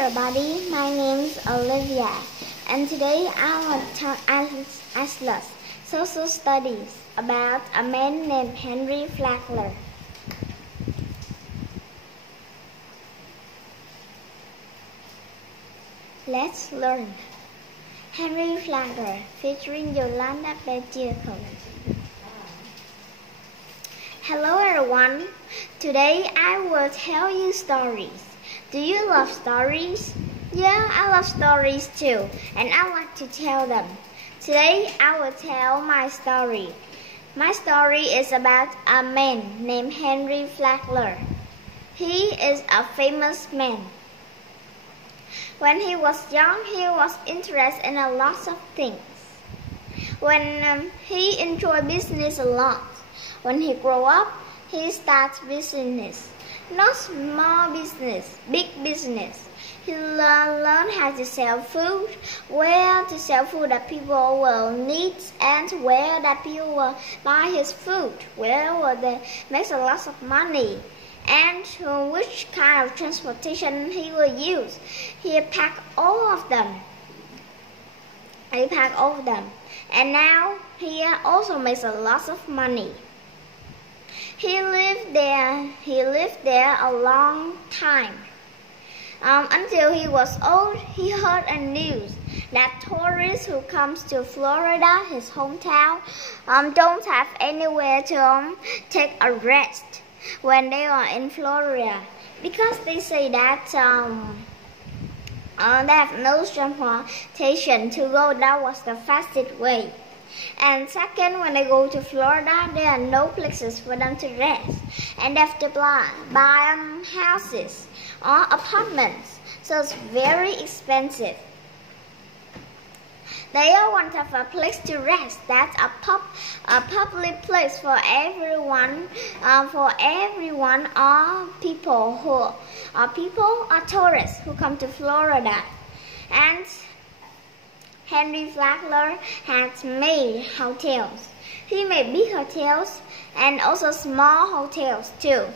everybody, my name is Olivia, and today I will talk Acellus social studies about a man named Henry Flagler. Let's learn. Henry Flagler, featuring Yolanda Bettier. Hello everyone, today I will tell you stories. Do you love stories? Yeah, I love stories too, and I like to tell them. Today I will tell my story. My story is about a man named Henry Flagler. He is a famous man. When he was young, he was interested in a lot of things. He enjoyed business a lot. When he grew up, he started business. Not small business, big business. He learned how to sell food, where to sell food that people will need, and where that people will buy his food, where will they make a lot of money, and which kind of transportation he will use. He packed all of them. And now he also makes a lot of money. He lived there a long time. Until he was old, he heard a news that tourists who comes to Florida, his hometown, don't have anywhere to take a rest when they are in Florida, because they say that they have no transportation to go. That was the fastest way. And second, when they go to Florida, there are no places for them to rest, and they have to buy houses or apartments, so it's very expensive. They all want to have a place to rest. That's a public place for everyone, or people or tourists who come to Florida. And Henry Flagler has made hotels. He made big hotels and also small hotels too.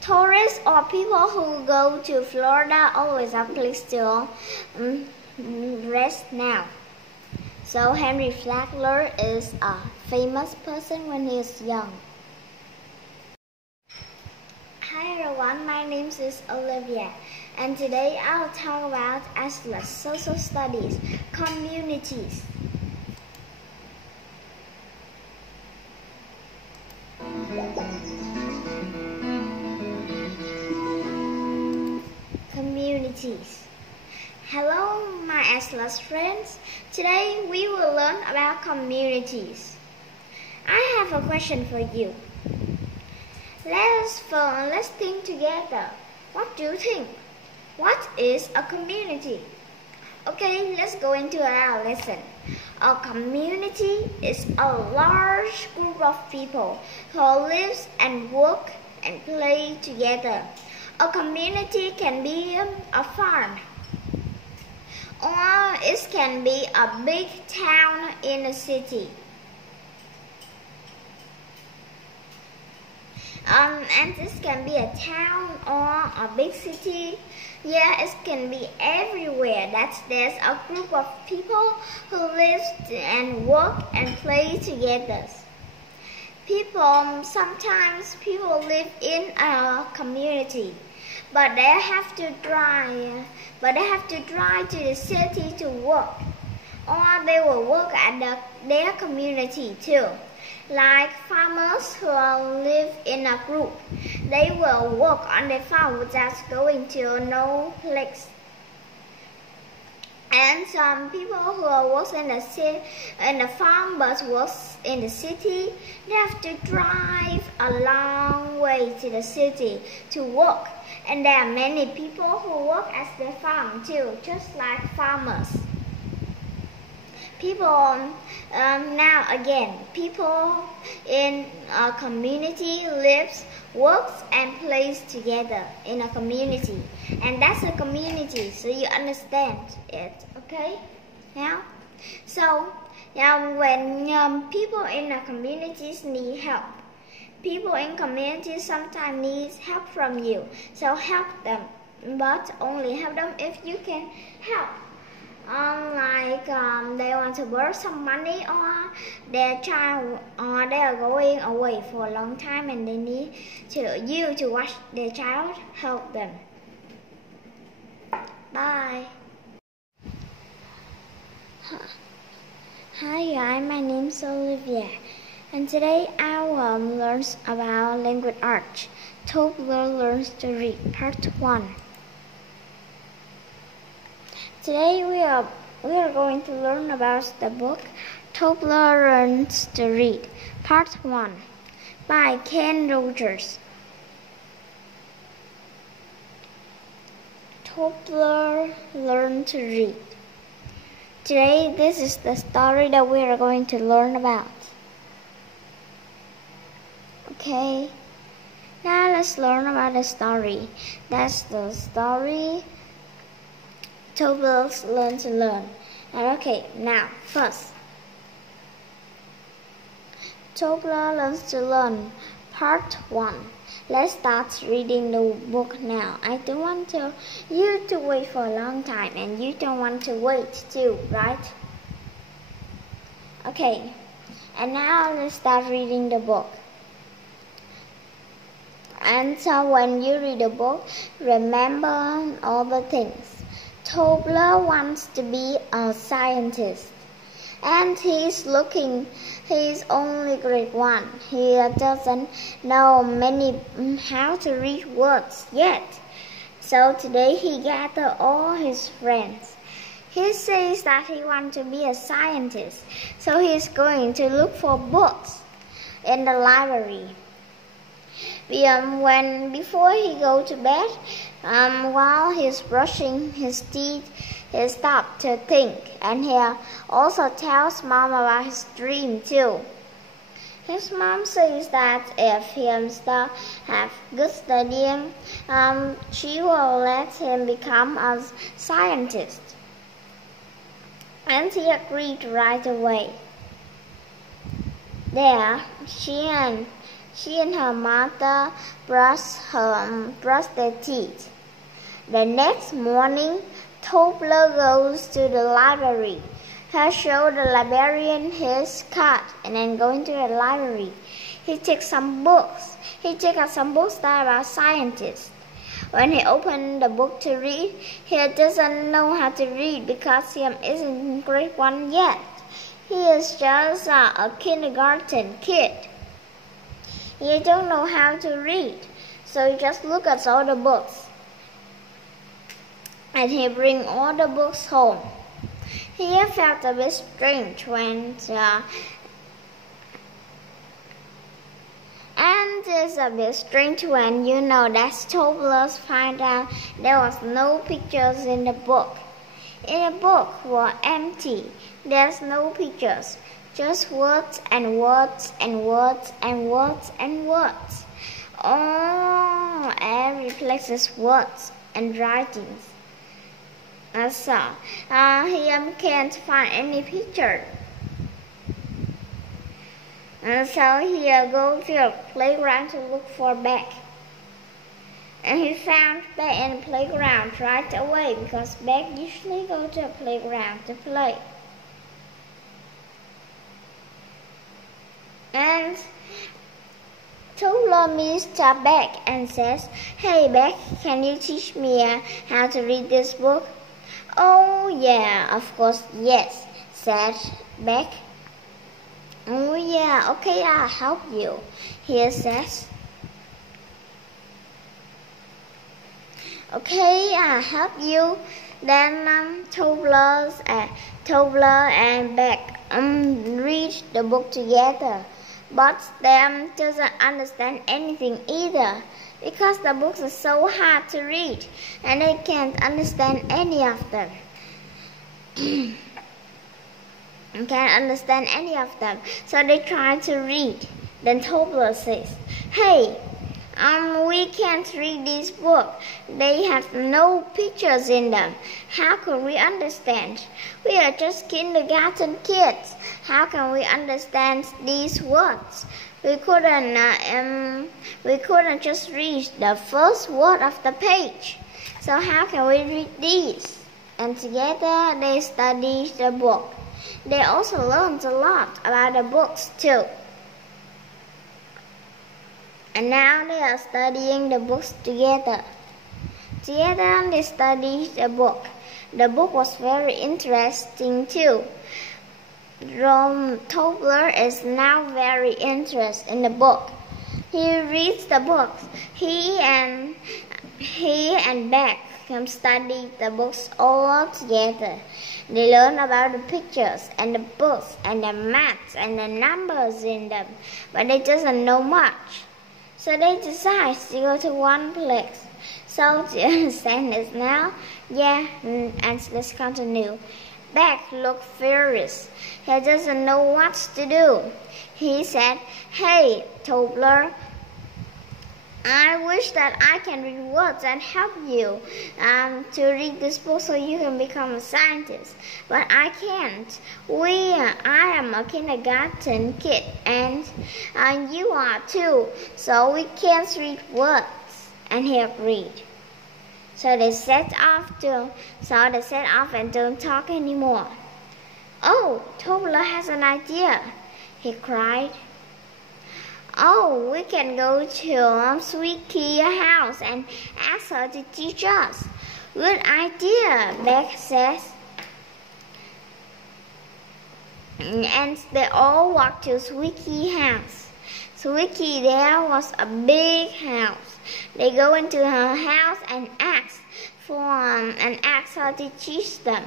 Tourists or people who go to Florida always have a place to rest now. So Henry Flagler is a famous person when he is young. Hi everyone, my name is Olivia, and today I'll talk about Acellus social studies, communities. Communities. Hello, my Acellus friends. Today we will learn about communities. I have a question for you. Let's think together. What do you think? What is a community? Okay, let's go into our lesson. A community is a large group of people who live and work and play together. A community can be a farm, or it can be a big town in a city. And this can be a town or a big city. Yeah, it can be everywhere. There's a group of people who live and work and play together. Sometimes people live in a community, but they have to drive to the city to work, or they will work at their community too. Like farmers who live in a group, they will work on the farm without going to no place. And some people who work in the farm but work in the city, they have to drive a long way to the city to work. And there are many people who work at the farm too, just like farmers. People in a community lives, works and plays together in a community, and that's a community. So you understand it, okay? Now, when people in a communities need help, people in communities sometimes need help from you. So help them. but only help them if you can help. They want to borrow some money, or their child, or they are going away for a long time and they need you to watch their child, help them. Bye. Hi guys, my name is Olivia, and today I will learn about language arts. Toddler learns to read, part 1. Today we are going to learn about the book Toddler Learns to Read, part 1, by Ken Rogers. Toddler Learn to Read. Today, this is the story that we are going to learn about. Okay, now let's learn about the story. That's the story Toddlers Learn to Learn. And okay, now first, Toddler Learns to Learn, part 1. Let's start reading the book now. I don't want you to wait for a long time, and you don't want to wait too, right? Okay, and now let's start reading the book. And so when you read the book, remember all the things. Toddler wants to be a scientist, and he's only grade 1. He doesn't know how to read words yet. So today he gathered all his friends. He says that he wants to be a scientist, so he's going to look for books in the library. Before he goes to bed, while he's brushing his teeth, he stops to think, and he also tells Mom about his dream too. His mom says that if he have good studying, she will let him become a scientist. And he agreed right away. There, she and her mother brush their teeth. The next morning, Toddler goes to the library. He shows the librarian his card, and then going to the library, he takes some books. He checked out some books that are about scientists. When he opened the book to read, he doesn't know how to read because he isn't in grade 1 yet. He is just a kindergarten kid. He don't know how to read, so he just look at all the books. And he bring all the books home. He felt a bit strange when that toddlers find out there was no pictures in the book. In the book were empty. There's no pictures. Just words and words and words and words and words. Oh, every place is words and writings. So he can't find any picture. And so he goes to the playground to look for Beck. And he found Beck in the playground right away because Beck usually goes to the playground to play. And Toddler meets Beck and says, "Hey Beck, can you teach me how to read this book?" "Oh yeah, of course, yes," said Beck. "Oh yeah, okay, I'll help you," he says. "Okay, I'll help you." Then Toddler and Beck read the book together. But them doesn't understand anything either because the books are so hard to read and they can't understand any of them. So they try to read. Then Toddler says, "Hey, we can't read this book. They have no pictures in them. How can we understand? We are just kindergarten kids. How can we understand these words? We couldn't just read the first word of the page." So how can we read these? And together they study the book. They also learned a lot about the books too. And now they are studying the books together. Together they studied the book. The book was very interesting too. Tobler is now very interested in the book. He reads the books. He and Beck can study the books all together. They learn about the pictures and the books and the maths and the numbers in them, but they doesn't know much. So they decide to go to one place. So do you understand this now? Yeah, and let's continue. Beck looked furious. He doesn't know what to do. He said, "Hey, Tobler, I wish that I can read words and help you to read this book so you can become a scientist. But I can't. I am a kindergarten kid and you are too. So we can't read words." And he agreed. So they set off and don't talk anymore. "Oh, Tobler has an idea," he cried. "Oh, we can go to Sweetie's house and ask her to teach us." "Good idea," Beck says. And they all walked to Sweetie's house. Sweetie there was a big house. They go into her house and ask her to teach them.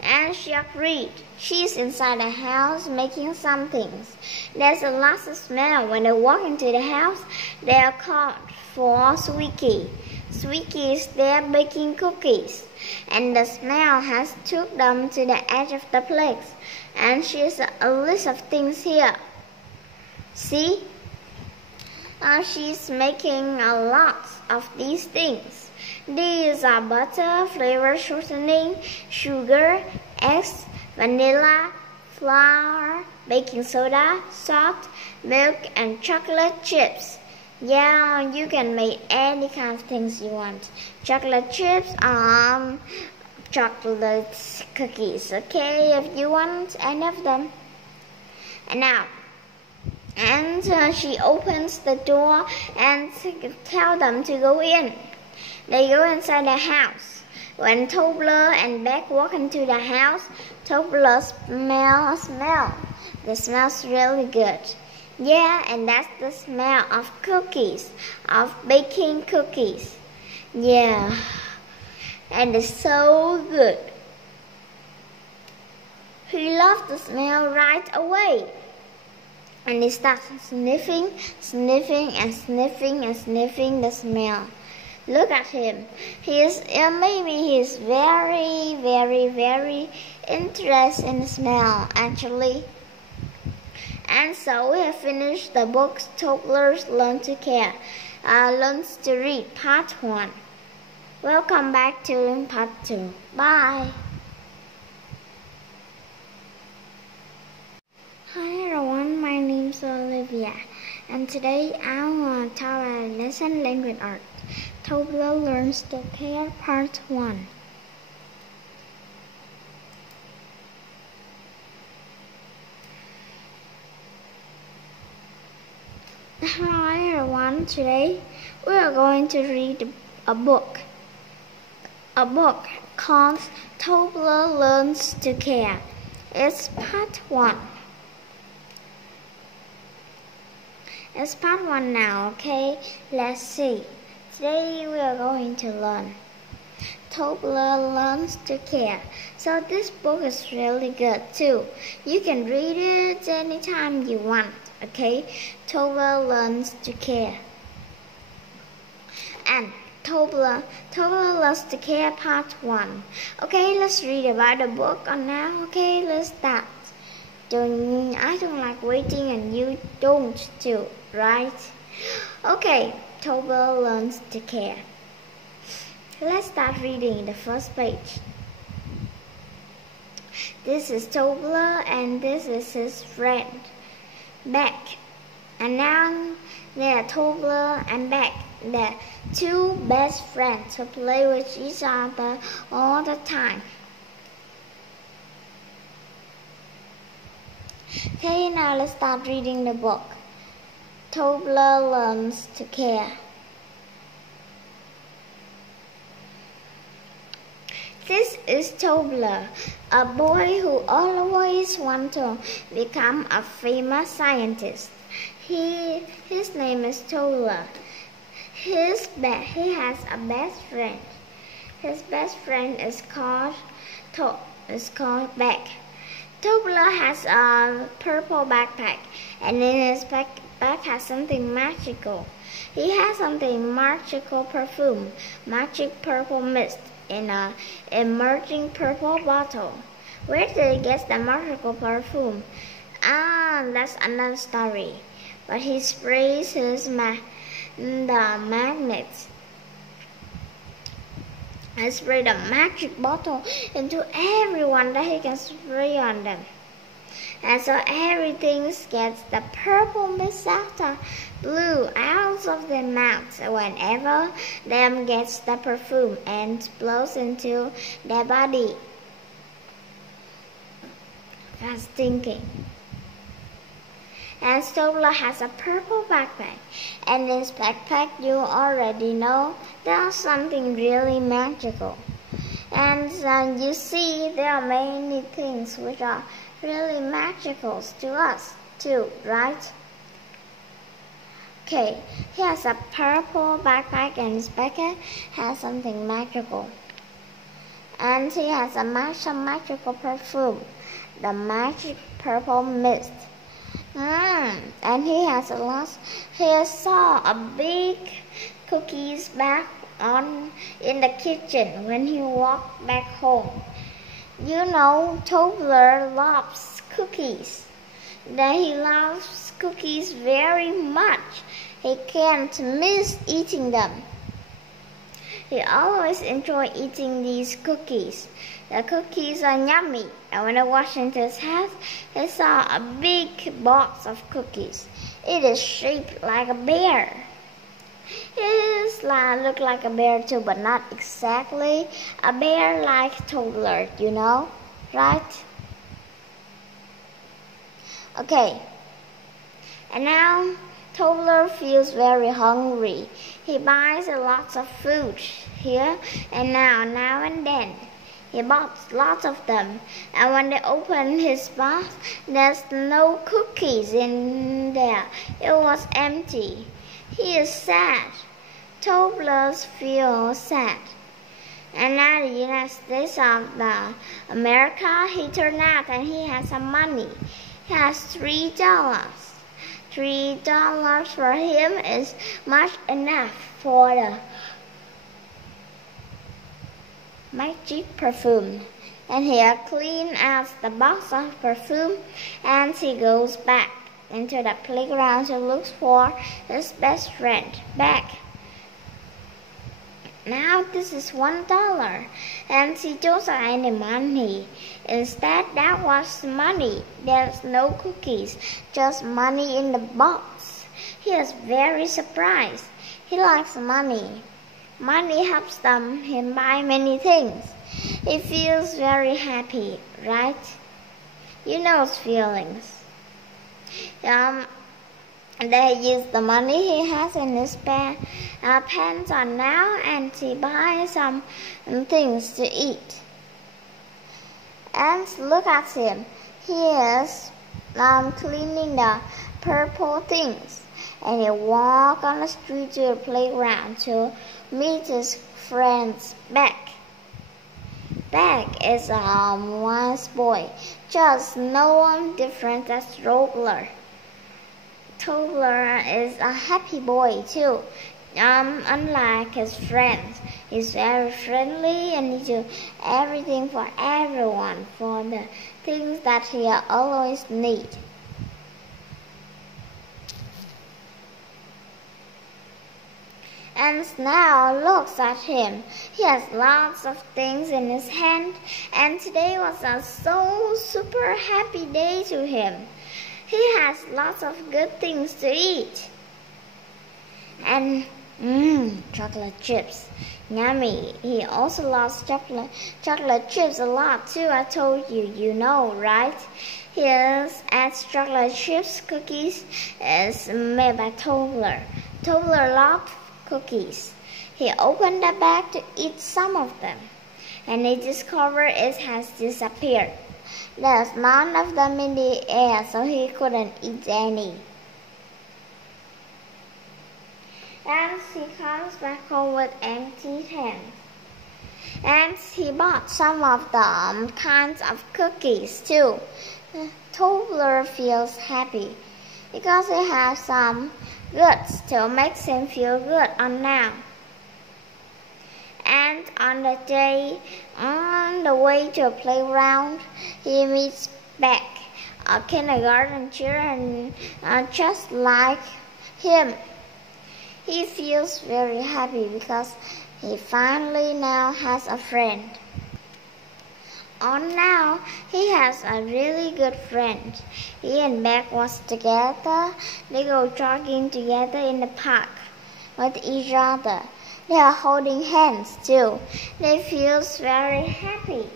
And she agreed. She's inside the house making some things. There's a lot of smell. When they walk into the house, they are called for Sweetie. Sweetie is there baking cookies. And the smell has took them to the edge of the place. And she's a list of things here. See? She's making a lot of these things. These are butter, flavor shortening, sugar, eggs, vanilla, flour, baking soda, salt, milk, and chocolate chips. Yeah, you can make any kind of things you want. Chocolate chips, chocolate cookies, okay, if you want any of them. And she opens the door and tell them to go in. They go inside the house. When Tobler and Beck walk into the house, Tobler smells. The smell's really good. Yeah, and that's the smell of cookies, of baking cookies. Yeah, and it's so good. He loves the smell right away. And he starts sniffing the smell. Look at him. Maybe he's very, very, very interested in the smell, actually. And so we have finished the book Tobler's Learn to Care, Learns to Read, Part 1. Welcome back to Part 2. Bye. Hi everyone, my name is Olivia, and today I will talk about lesson language art. Tobler Learns to Care, Part 1. Hi everyone, today we are going to read a book called Tobler Learns to Care. It's Part 1. It's Part 1 now, okay? Let's see. Today we are going to learn Tobler Learns to Care. So this book is really good too. You can read it anytime you want, okay? Tobler Learns to Care. And Tobler Learns to Care Part 1. Okay, let's read about the book now. Okay, let's start. I don't like waiting and you don't too, right? Okay, Tobler Learns to Care. Let's start reading the first page. This is Tobler and this is his friend, Beck. And now they are Tobler and Beck. they're two best friends who play with each other all the time. Okay, now let's start reading the book. Toddler learns to care. This is Toddler, a boy who always wants to become a famous scientist. His name is Toddler. He has a best friend. His best friend is called Beck. Toddler has a purple backpack, and in his backpack has something magical. He has something magical perfume, magic purple mist, in an emerging purple bottle. Where did he get the magical perfume? That's another story. But he sprays the magnets. I spray the magic bottle into everyone that he can spray on them. And so everything gets the purple mist after blue out of their mouths whenever them gets the perfume and blows into their body. Fast thinking. And Toddler has a purple backpack. And in this backpack, you already know there's something really magical. And you see, there are many things which are really magical to us too, right? Okay, he has a purple backpack and his backpack has something magical. And he has some magical perfume, the magic purple mist. And he saw a big cookies back in the kitchen when he walked back home. You know, Toddler loves cookies. He loves cookies very much. He can't miss eating them. He always enjoys eating these cookies. The cookies are yummy. And when I walked into his house, he saw a big box of cookies. It is shaped like a bear. It looks like a bear too, but not exactly a bear like Toddler, you know, right? Okay, and now Toddler feels very hungry. He buys lots of food here and now and then. He bought lots of them, and when they opened his box, there's no cookies in there. It was empty. He is sad. Toddler feels sad. And now the United States of America, he turned out and he has some money. He has $3. $3 for him is much enough for the magic perfume. And he cleans out the box of perfume and he goes back into the playground to look for his best friend, Beck. Now this is $1 and he doesn't have any money. Instead, that was money. There's no cookies, just money in the box. He is very surprised. He likes money. Money helps him buy many things. He feels very happy, right? You know his feelings. They use the money he has in his pants on now, and he buys some things to eat. And look at him. He is cleaning the purple things. And he walks on the street to the playground to meet his friends Beck. Beck is a wise boy, just no one different as Toddler. Toddler is a happy boy too. Unlike his friends, he's very friendly and he does everything for everyone, for the things that he always needs. And now looks at him. He has lots of things in his hand, and today was a so super happy day to him. He has lots of good things to eat. And Chocolate chips. Yummy. He also loves chocolate chips a lot too. I told you, you know, right? Here's chocolate chips cookies is made by Toddler. Toddler loves cookies. He opened the bag to eat some of them, and he discovered it has disappeared. There's none of them in the air, so he couldn't eat any. And he comes back home with empty hands. And he bought some of the kinds of cookies too. Toddler feels happy because he has some goods to make him feel good on now. And on the way to a playground, he meets back a kindergarten children just like him. He feels very happy because he finally now has a friend. Now he has a really good friend. He and Beck was together. They go jogging together in the park with each other. They are holding hands too. They feel very happy.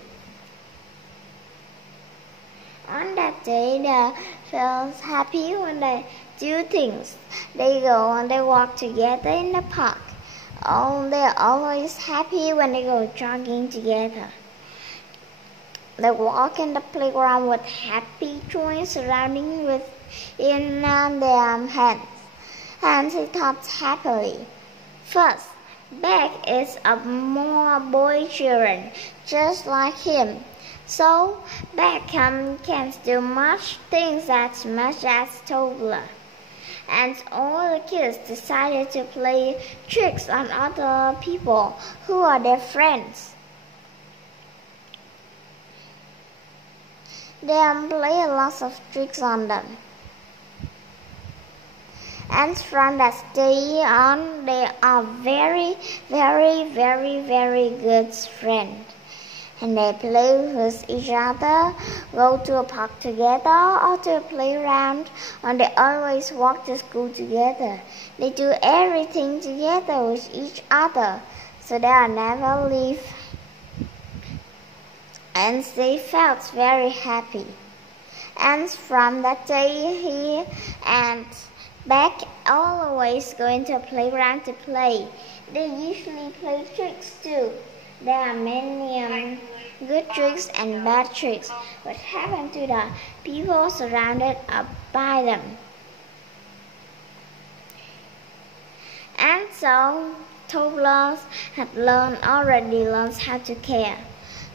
On that day, they feel happy when they do things. They go and they walk together in the park. They're always happy when they go jogging together. They walk in the playground with happy joy surrounding within their hands. And he talks happily. First, Beck is a more boy children, just like him. So Beck can't do much things as much as Toddler. And all the kids decided to play tricks on other people who are their friends. They play lots of tricks on them. And from that day on, they are very, very, very, very good friends. And they play with each other, go to a park together or to a playground, and they always walk to school together. They do everything together with each other, so they are never leave. And they felt very happy. And from that day, he and Beck always go into a playground to play. They usually play tricks too. There are many good tricks and bad tricks what happen to the people surrounded by them. And so Toddler had already learned how to care.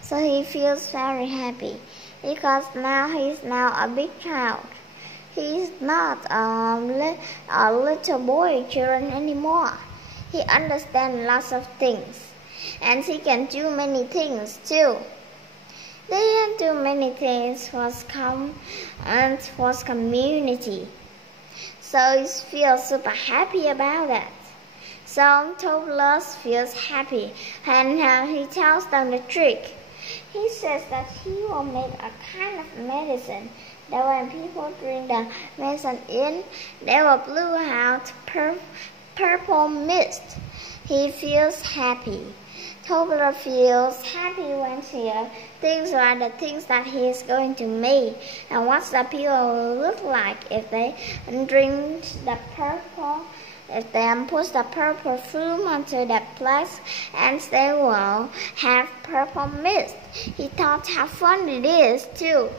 So he feels very happy because now he's a big child. He's not a little boy children anymore. He understands lots of things. And he can do many things too. They can do many things for community. So he feels super happy about that. So Toddler feels happy and he tells them the trick. He says that he will make a kind of medicine that when people drink the medicine in, they will blow out purple mist. He feels happy. Toddler feels happy when he thinks about the things that he is going to make and what the people look like if they drink the purple. If they put the purple perfume onto the place, and they will have purple mist. He thought how fun it is too.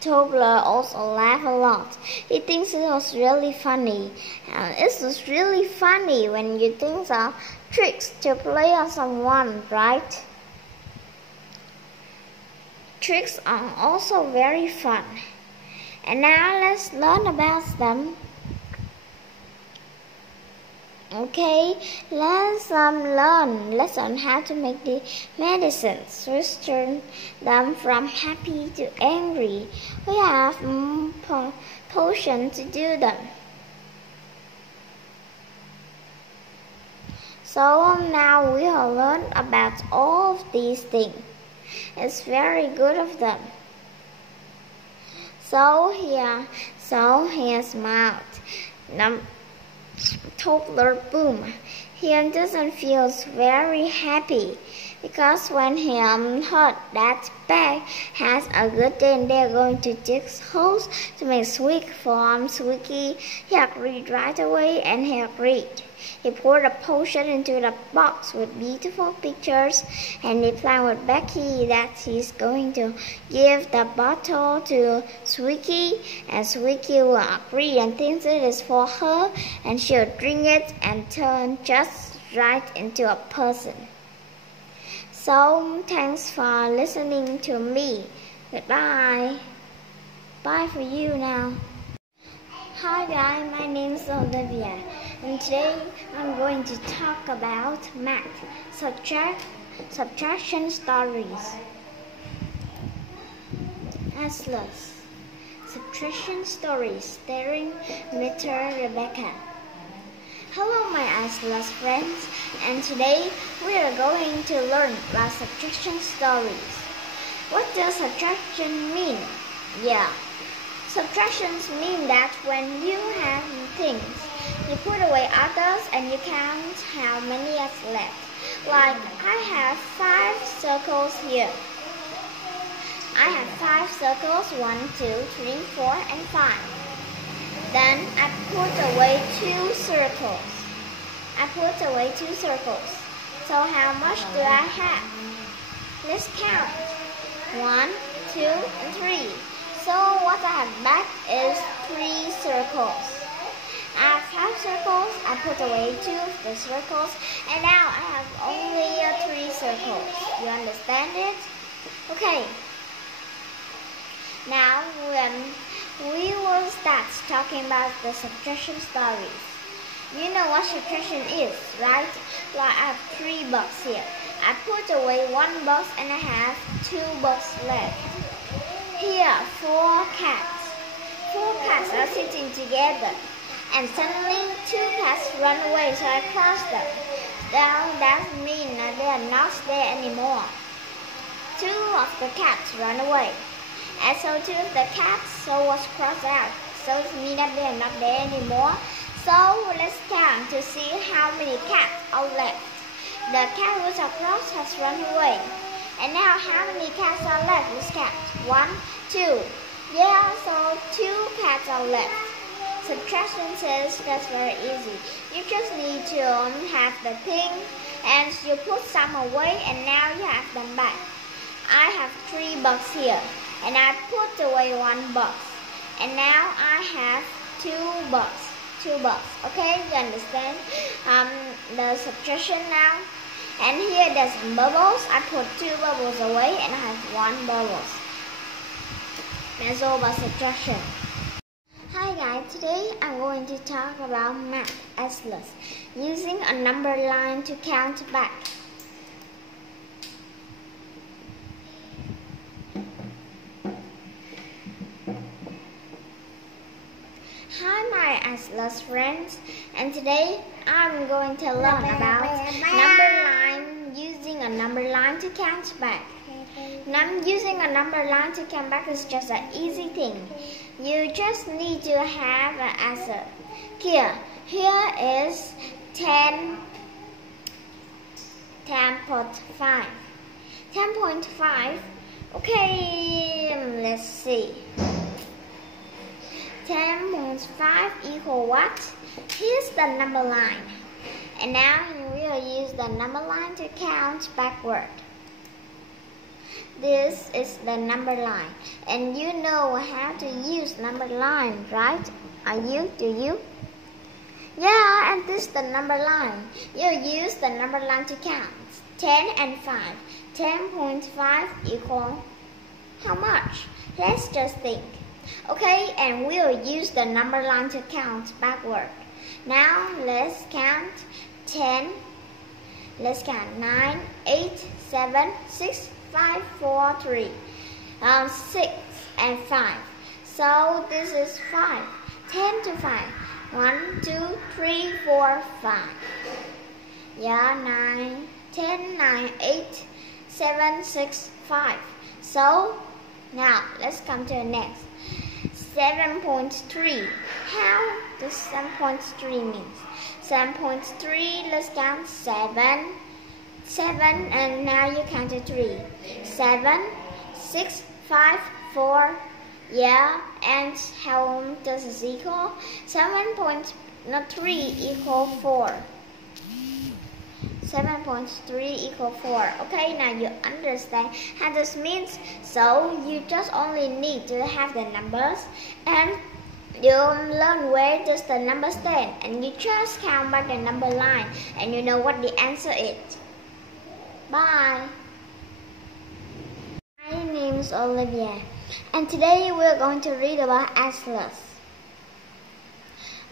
Toddler also laughed a lot. He thinks it was really funny. It was really funny when you think of tricks to play on someone, right? Tricks are also very fun. And now let's learn about them. Okay, let's learn how to make the medicines. Switch turn them from happy to angry. We have potion to do them. So now we have learned about all of these things. It's very good of them. So here's mouth. toddler boom. He doesn't feel very happy because when he heard that Bag has a good day and they're going to dig holes to make Squeak from Squeaky, he agreed right away and he agreed. He poured a potion into the box with beautiful pictures and he planned with Becky that he's going to give the bottle to Squeaky and Squeaky will agree and thinks it is for her and she'll drink it and turn just right into a person. So, thanks for listening to me. Goodbye. Bye for you now. Hi guys, my name is Olivia. And today I'm going to talk about math, subtraction stories. Acellus, subtraction stories starring Mr. Rebecca. Hello my Acellus friends, and today we are going to learn about subtraction stories. What does subtraction mean? Yeah, subtractions mean that when you have things, you put away others and you count how many is left. Like I have 5 circles here. I have 5 circles, 1, 2, 3, 4, and 5. Then I put away 2 circles. So how much do I have? Let's count. 1, 2, and 3. So what I have back is 3 circles. I have 5 circles. I put away 2 of the circles, and now I have only 3 circles. You understand it? Okay. Now we will start talking about the subtraction stories. You know what subtraction is, right? Like I have 3 bucks here. I put away 1 box and I have 2 bucks left. Here, 4 cats. 4 cats are sitting together. And suddenly 2 cats run away, so I cross them. Now that means they are not there anymore. 2 of the cats run away. And so 2 of the cats was crossed out. So it means that they are not there anymore. So let's count to see how many cats are left. The cat who was across has run away. And now how many cats are left? Let's count. 1, 2. Yeah, so 2 cats are left. Subtraction says that's very easy. You just need to have the thing and you put some away and now you have them back. I have 3 bucks here and I put away 1 box. And now I have 2 bucks. 2 bucks. Okay, you understand the subtraction now? And here there's some bubbles. I put 2 bubbles away and I have 1 bubbles. That's all about subtraction. Hi guys, today I'm going to talk about math Acellus, using a number line to count back. Hi my Acellus friends, and today I'm going to learn about number line, using a number line to count back. Using a number line to count back is just an easy thing. You just need to have an answer. Here is 10.5. 10.5. Okay, let's see. 10.5 equal what? Here's the number line. And now we will use the number line to count backward. This is the number line. And you know how to use number line, right? Do you? Yeah, and this is the number line. You use the number line to count. 10 and 5. 10.5 equal how much? Let's just think. Okay, and we'll use the number line to count backward. Now let's count 10. Let's count 9, 8, 7, 6, 5, 4, 3. 6 and 5. So this is 5. 10 to 5. 1, 2, 3, 4, 5. Yeah, 9, 10, 9, 8, 7, 6, 5. So now let's come to the next. 7.3. How does 7.3 mean? 7.3, let's count 7. 7, and now you count to 3. 7, 6, 5, 4. Yeah, and how does it equal? 7.3 equal 4. 7.3 equal 4. Okay, now you understand how this means. So you just only need to have the numbers, and you learn where does the number stand, and you just count by the number line, and you know what the answer is. Bye. My name is Olivia, and today we're going to read about Acellus.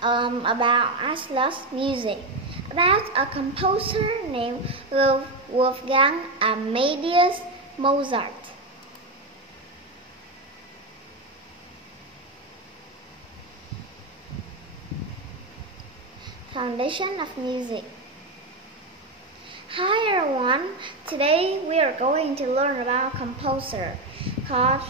About Acellus music. About a composer named Wolfgang Amadeus Mozart. Foundation of music. Hi everyone, today we are going to learn about a composer called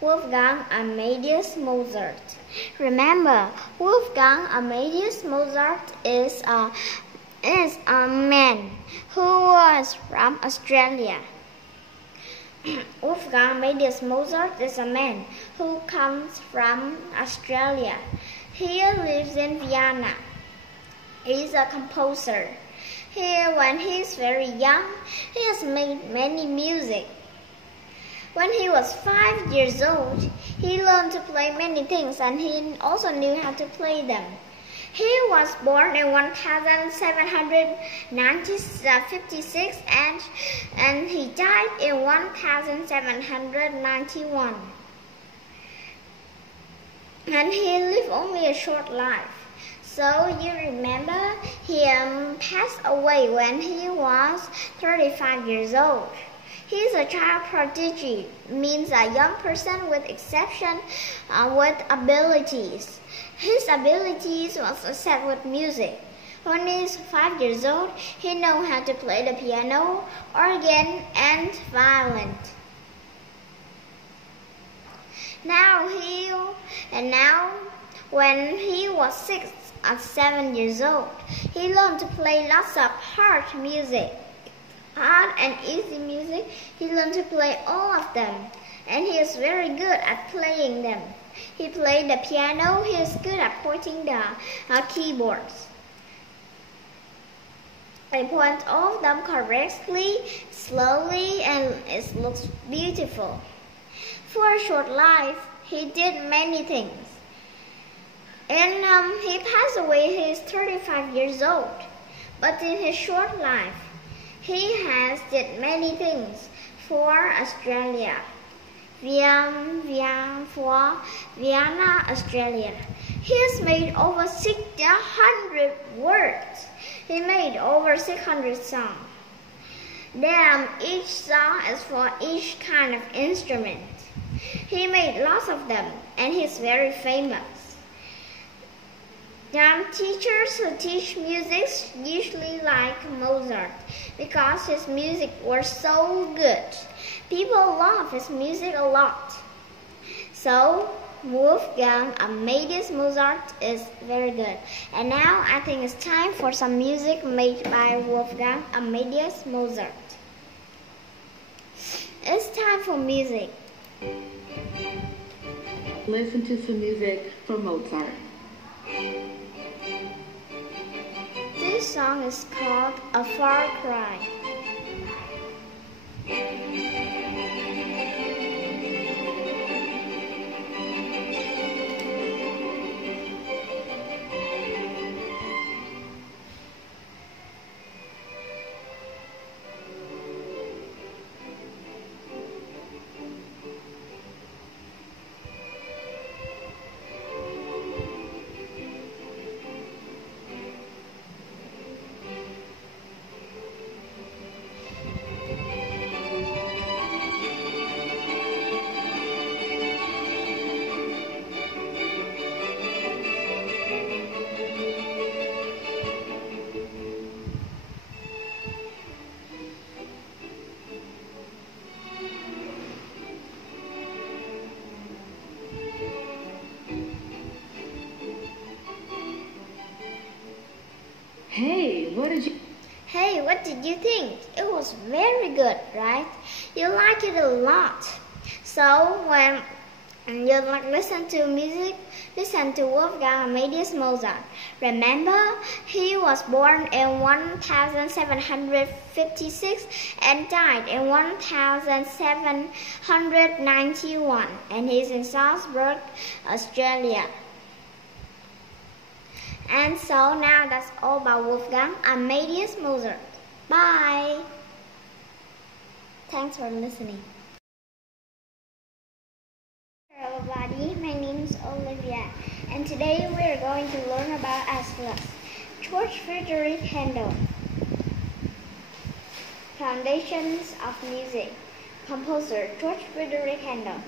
Wolfgang Amadeus Mozart. Remember, Wolfgang Amadeus Mozart is a man who was from Australia. Wolfgang Amadeus Mozart is a man who comes from Australia. He lives in Vienna. He is a composer. When he is very young, he has made many music. When he was 5 years old, he learned to play many things, and he also knew how to play them. He was born in 1756 and he died in 1791. And he lived only a short life. So you remember, he passed away when he was 35 years old. He is a child prodigy, means a young person with exception with abilities. His abilities was set with music. When he is 5 years old, he knows how to play the piano, organ, and violin. Now when he was 6 or 7 years old, he learned to play lots of hard music. Hard and easy music, he learned to play all of them, and he is very good at playing them. He played the piano, he is good at pointing the keyboards. He points all of them correctly, slowly, and it looks beautiful. For a short life, he did many things. And he passed away, he is 35 years old. But in his short life, he has did many things for Australia. Vienna, Australia. He has made over 600 words. He made over 600 songs. Each song is for each kind of instrument. He made lots of them, and he's very famous. Teachers who teach music usually like Mozart because his music was so good. People love his music a lot. So Wolfgang Amadeus Mozart is very good. And now I think it's time for some music made by Wolfgang Amadeus Mozart. It's time for music. Listen to some music from Mozart. This song is called A Far Cry. did you think? It was very good, right? You like it a lot. So when you listen to music, listen to Wolfgang Amadeus Mozart. Remember, he was born in 1756 and died in 1791, and he's in Salzburg, Australia. And so now that's all about Wolfgang Amadeus Mozart. Bye! Thanks for listening. Hello everybody, my name is Olivia, and today we are going to learn about Acellus. Georg Friedrich Handel. Foundations of Music. Composer Georg Friedrich Handel.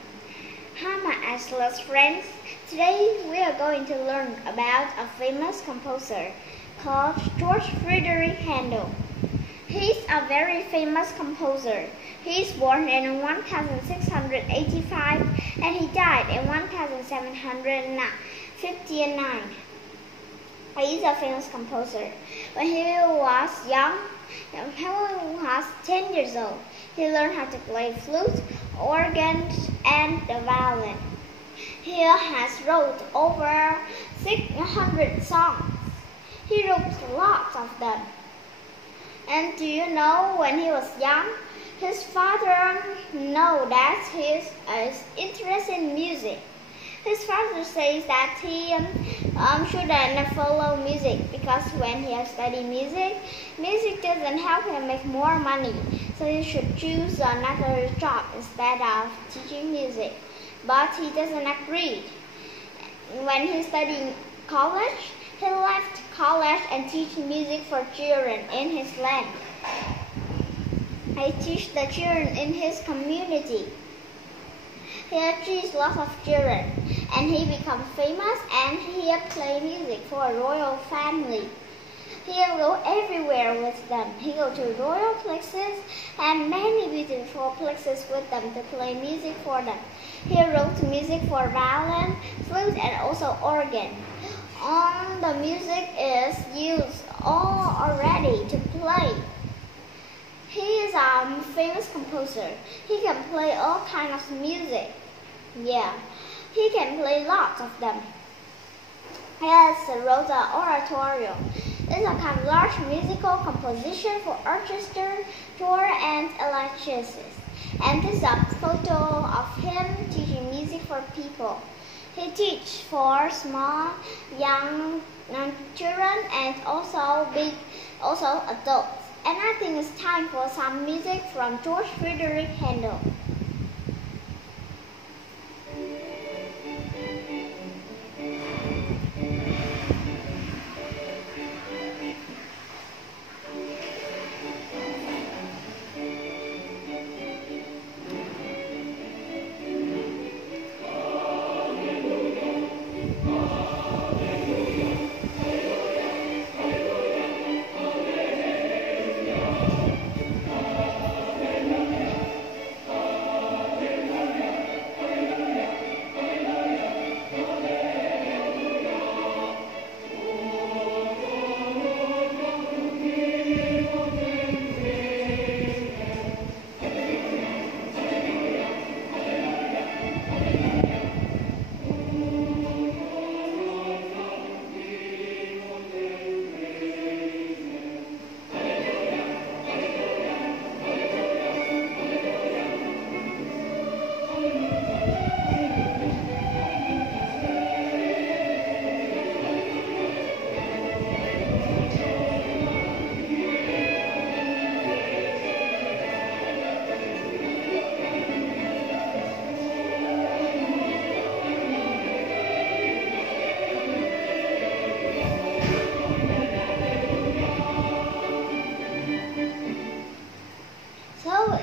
Hi my Acellus friends. Today we are going to learn about a famous composer called Georg Friedrich Handel. He's a very famous composer. He was born in 1685 and he died in 1759. He is a famous composer. When he was young, when he was 10 years old, he learned how to play flute, organ, and the violin. He has wrote over 600 songs. He wrote lots of them. And do you know, when he was young, his father knew that he is interested in music. His father says that he shouldn't follow music because when he has studied music, music doesn't help him make more money. So he should choose another job instead of teaching music. But he doesn't agree. When he studied college, he left college and teach music for children in his land. He teach the children in his community. He teaches lots of children, and he become famous, and he play music for a royal family. He go everywhere with them. He go to royal places and many beautiful places with them to play music for them. He wrote music for violin, flute, and also organ. All the music is used all already to play. He is a famous composer. He can play all kinds of music. Yeah, he can play lots of them. He has wrote an oratorio. It's a kind of large musical composition for orchestra, choir, and electricians. And this is a photo of him teaching music for people. He teaches for small, young children and also adults. And I think it's time for some music from Georg Friedrich Handel.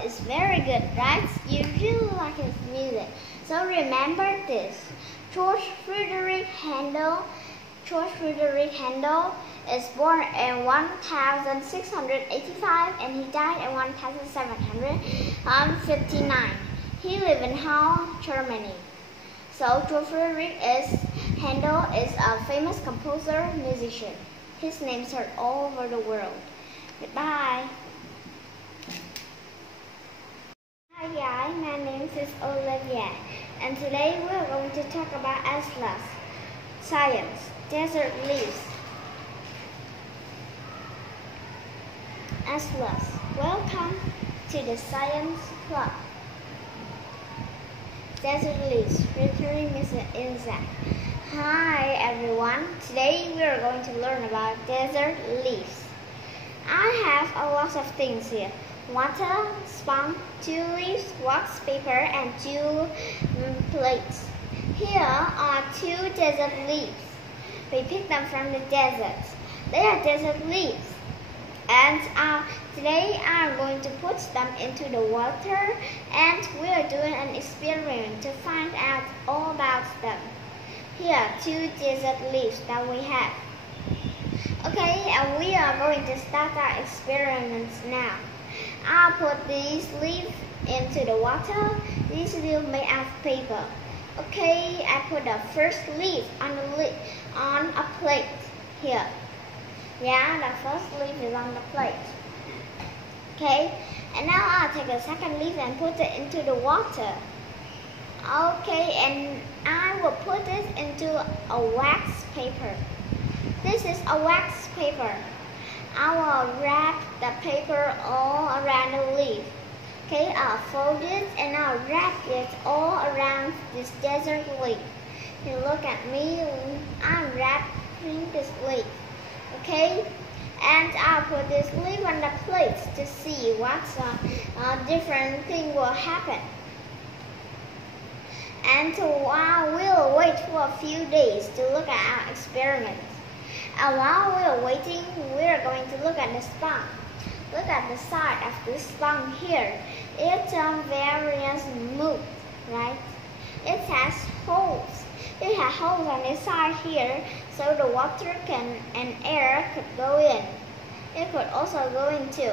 It's very good, right? You really like his music. So remember this. Georg Friedrich Handel is born in 1685 and he died in 1759. He lived in Halle, Germany. So Georg Friedrich Handel is a famous composer, musician. His name is heard all over the world. Goodbye. Olivia, and today we are going to talk about Acellus, science, desert leaves. Acellus, welcome to the Science Club. Desert leaves, referring is an insect. Hi everyone, today we are going to learn about desert leaves. I have a lot of things here. Water, sponge, 2 leaves, wax paper, and 2 plates. Here are 2 desert leaves. We picked them from the desert. They are desert leaves. And today I'm going to put them into the water, and we are doing an experiment to find out all about them. Here are 2 desert leaves that we have. Okay, and we are going to start our experiments now. I'll put these leaves into the water. These leaves made out of paper. Okay, I put the first leaf on a plate here. Yeah, the first leaf is on the plate. Okay, and now I'll take the second leaf and put it into the water. Okay, and I will put this into a wax paper. This is a wax paper. I will wrap the paper all around the leaf. Okay, I'll fold it and I'll wrap it all around this desert leaf. You look at me, I'm wrapping this leaf. Okay, and I'll put this leaf on the plate to see what different thing will happen. And while we'll wait for a few days to look at our experiments. And while we're waiting, we're going to look at the sponge. Look at the side of this sponge here. It's very smooth, right? It has holes. It has holes on the side here, so the water and air could go in. It could also go in too.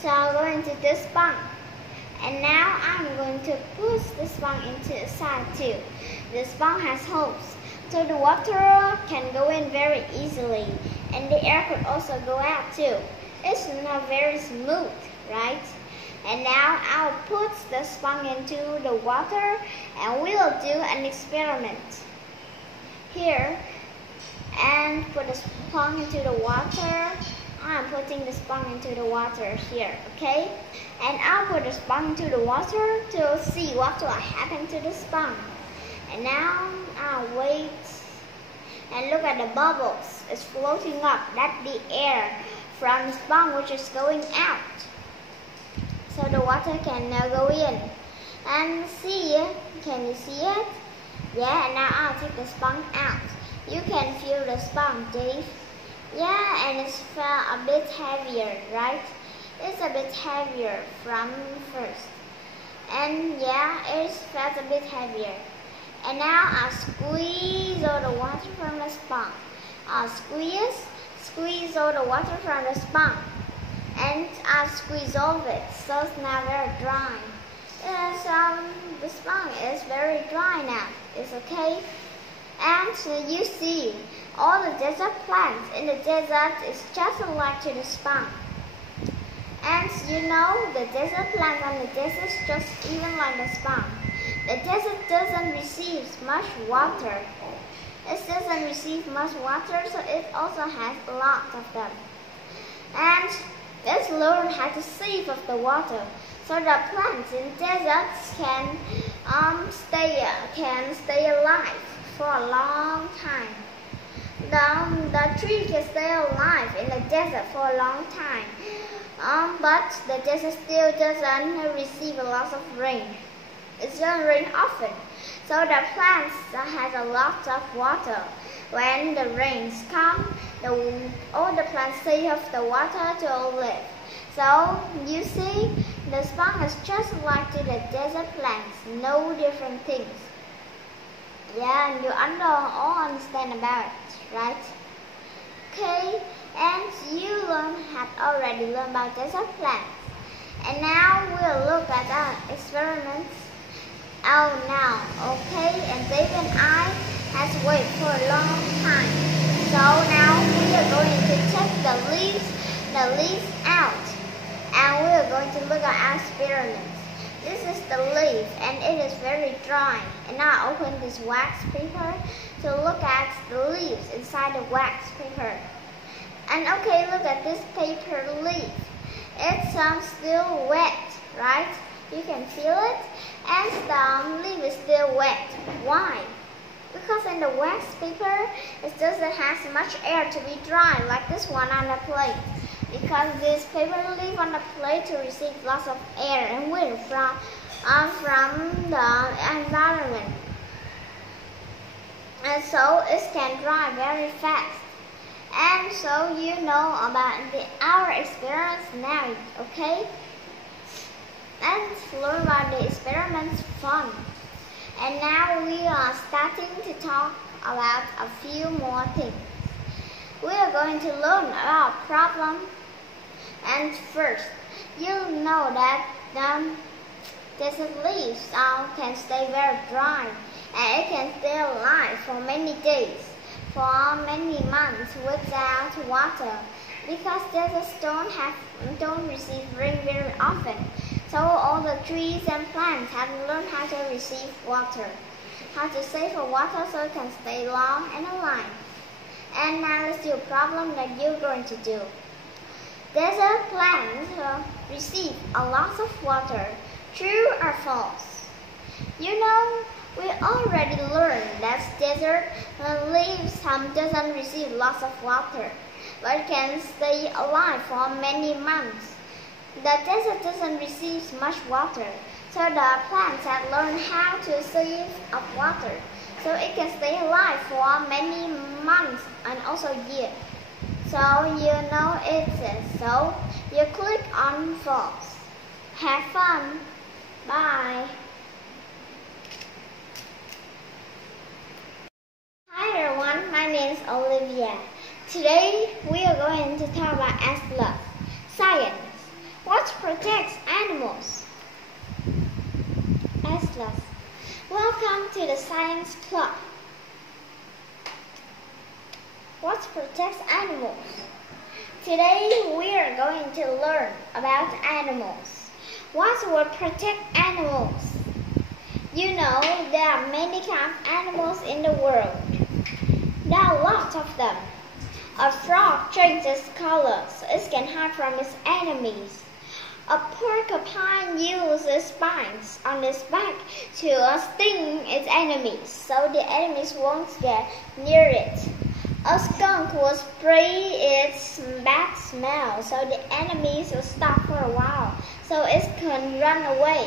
So I'll go into this sponge. And now I'm going to push the sponge into the side too. The sponge has holes, so the water can go in very easily, and the air could also go out too. It's not very smooth, right? And now I'll put the sponge into the water, and we'll do an experiment here. And put the sponge into the water. I'm putting the sponge into the water here, okay? And I'll put the sponge into the water to see what will happen to the sponge. And now I'll wait and look at the bubbles. It's floating up. That's the air from the sponge which is going out. So the water can now go in. And see, can you see it? Yeah, and now I'll take the sponge out. You can feel the sponge, Dave. Yeah, and it's a bit heavier, right? It's a bit heavier from first. And yeah, it felt a bit heavier. And now I'll squeeze all the water from the sponge. I'll squeeze all the water from the sponge. And I'll squeeze all of it, so it's now very dry. Yes, the sponge is very dry now. It's okay. And you see, all the desert plants in the desert is just like to the sponge. And you know, the desert plants on the desert is just even like the sponge. The desert doesn't receive much water. It doesn't receive much water, so it also has a lot of them. And let's learn how to save of the water, so the plants in deserts can stay alive for a long time. The tree can stay alive in the desert for a long time. But the desert still doesn't receive a lot of rain. It doesn't rain often, so the plants has a lot of water. When the rains come, all the plants save the water to live. So you see, the sponge is just like to the desert plants, no different things. Yeah, and you all understand about it, right? Okay, and you have already learned about desert plants. And now we'll look at our experiments. Oh, now, okay, and Dave and I has waited for a long time. So now we are going to take the leaves out, and we are going to look at our experiments. This is the leaf and it is very dry. And now I open this wax paper to look at the leaves inside the wax paper. And okay, look at this paper leaf. It's still wet, right? You can feel it. And the leaf is still wet. Why? Because in the wax paper, it doesn't have much air to be dry like this one on the plate. Because this paper leaf on the plate to receive lots of air and wind from the environment. And so it can dry very fast. And so you know about our experience now, okay? Let's learn about the experiments fun. And now we are starting to talk about a few more things. We are going to learn about problems. And first, you know that desert leaves can stay very dry and it can stay alive for many days, for many months without water, because deserts don't receive rain very often. So all the trees and plants have learned how to receive water, how to save for water so it can stay long and alive. And now let's do a problem that you're going to do. Desert plants receive a lot of water. True or false? You know, we already learned that desert leaves doesn't receive lots of water, but can stay alive for many months. The desert doesn't receive much water, so the plants have learned how to save up water, so it can stay alive for many months and also years. So you know it is. So you click on false. Have fun. Bye. Hi everyone, my name is Olivia. Today we are going to talk about Acellus. Science. What protects animals? Acellus. Welcome to the Science Club. What protects animals? Today we are going to learn about animals. What will protect animals? You know there are many kinds of animals in the world. There are lots of them. A frog changes color so it can hide from its enemies. A porcupine uses spines on its back to sting its enemies so the enemies won't get near it. A skunk will spray its bad smell so the enemies will stop for a while so it can run away.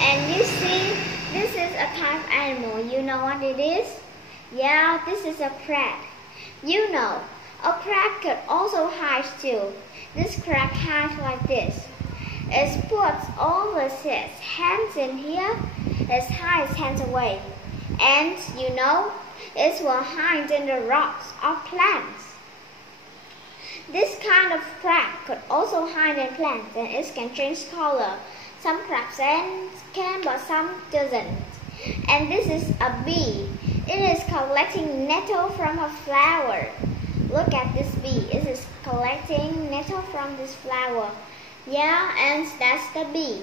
And you see, this is a type of animal. You know what it is? Yeah, this is a crab. You know, a crab could also hide too. This crab hides like this. It puts all of its hands in here. It hides its hands away. And you know, it will hide in the rocks or plants. This kind of crab could also hide in plants and it can change color. Some crabs can, but some doesn't. And this is a bee. It is collecting nectar from a flower. Look at this bee. It is collecting nectar from this flower. Yeah, and that's the bee.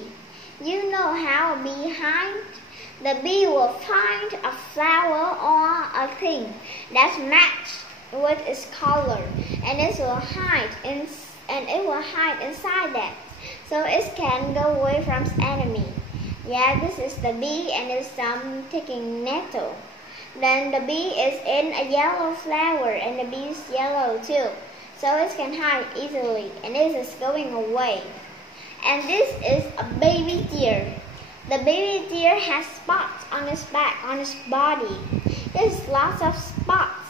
You know how a bee hides? The bee will find a flower or a thing that matches with its color, and it will hide inside that, so it can go away from its enemy. Yeah, this is the bee, and it's taking nectar. Then the bee is in a yellow flower, and the bee is yellow too, so it can hide easily, and it is going away. And this is a baby deer. The baby deer has spots on its back, on its body. There's lots of spots,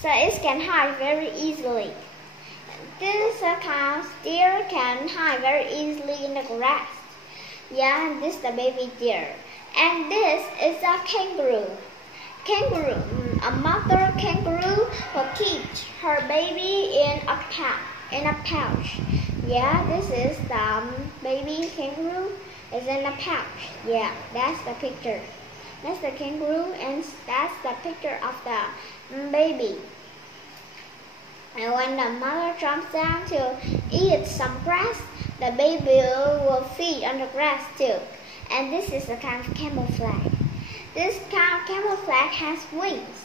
so it can hide very easily. This deer can hide very easily in the grass. Yeah, this is the baby deer. And this is a kangaroo. A mother kangaroo will keep her baby in a pouch. Yeah, this is the baby kangaroo is in a pouch. Yeah, that's the picture. That's the kangaroo, and that's the picture of the baby. And when the mother jumps down to eat some grass, The baby will feed on the grass too. And this is a kind of camouflage. This kind of camouflage has wings.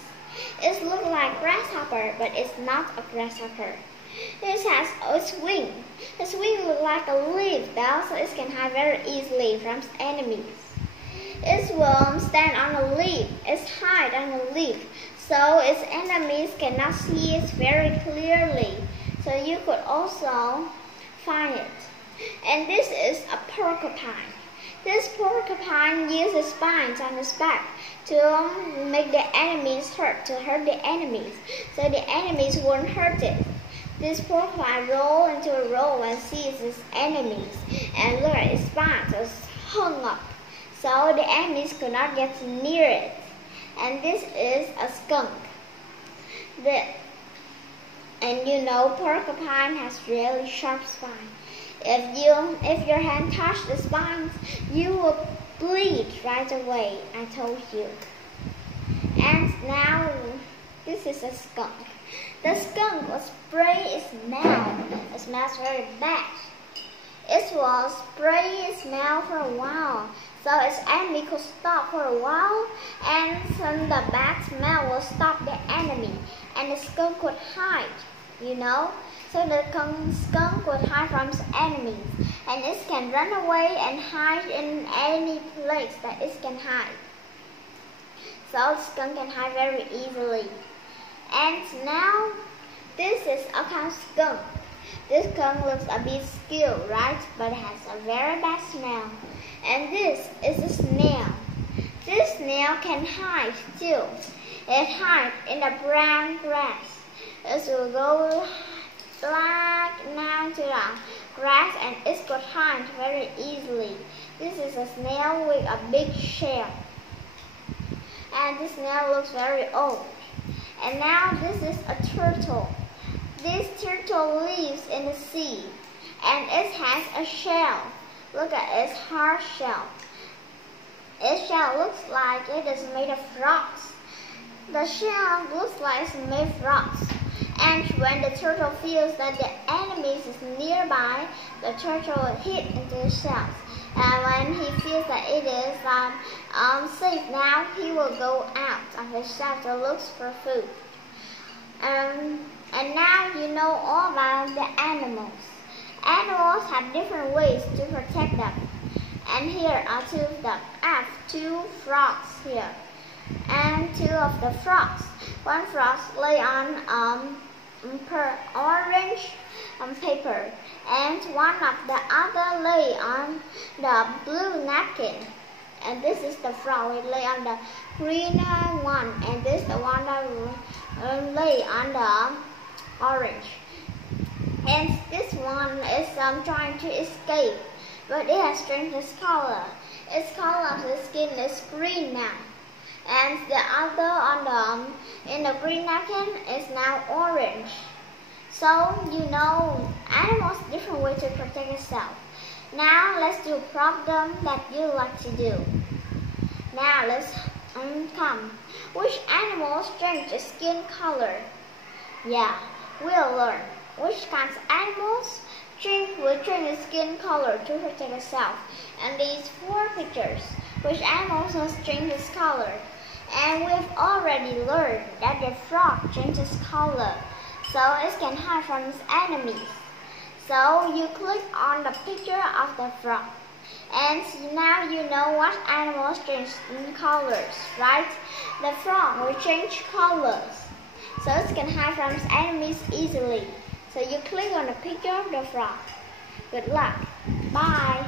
It looks like grasshopper, but it's not a grasshopper. It has its wing. Its wing looks like a leaf though, so it can hide very easily from enemies. It will stand on a leaf. It's hide on a leaf, so its enemies cannot see it very clearly. So you could also find it. And this is a porcupine. This porcupine uses spines on its back to make the enemies hurt, to hurt the enemies, so the enemies won't hurt it. This porcupine rolls into a roll and sees its enemies, and look at its spines are hung up, so the enemies could not get near it. And this is a skunk. And you know, porcupine has really sharp spines. If your hand touches the spines, you will bleed right away, I told you. And now, this is a skunk. The skunk will spray its mouth. It smells very bad. It will spray its mouth for a while, so its enemy could stop for a while, and then the bad smell will stop the enemy, and the skunk could hide, you know. So the skunk would hide from its enemies, and it can run away and hide in any place that it can hide. So the skunk can hide very easily. And now, this is a kind of skunk. This skunk looks a bit skilled, right? But it has a very bad smell. And this is a snail. This snail can hide too. It hides in the brown grass. It will go like down to the grass, and it could hide very easily. This is a snail with a big shell. And this snail looks very old. And now this is a turtle. This turtle lives in the sea, and it has a shell. Look at its hard shell. Its shell looks like it is made of rocks. The shell looks like it's made of rocks. And when the turtle feels that the enemy is nearby, the turtle will hit into the shell. And when he feels that it is safe now, he will go out of the shell to look for food. And now you know all about the animals. Animals have different ways to protect them. And here are two of them. I have two frogs here. And two of the frogs. One frog lay on orange paper, and one of the other lay on the blue napkin. And this is the frog, it lay on the green one, and this is the one that lay on the orange. And this one is trying to escape, but it has changed its color. Its color of the skin is green now. And the other in the green napkin is now orange. So you know, animals different way to protect yourself. Now let's do a problem that you like to do. Now let's come. Which animals change its skin color? Yeah, we'll learn. Which kinds of animals will change its skin color to protect itself. And these four pictures. Which animals will change its color? And we've already learned that the frog changes color, so it can hide from its enemies. So you click on the picture of the frog, and now you know what animals change colors, right? The frog will change colors, so it can hide from its enemies easily. So you click on the picture of the frog. Good luck. Bye.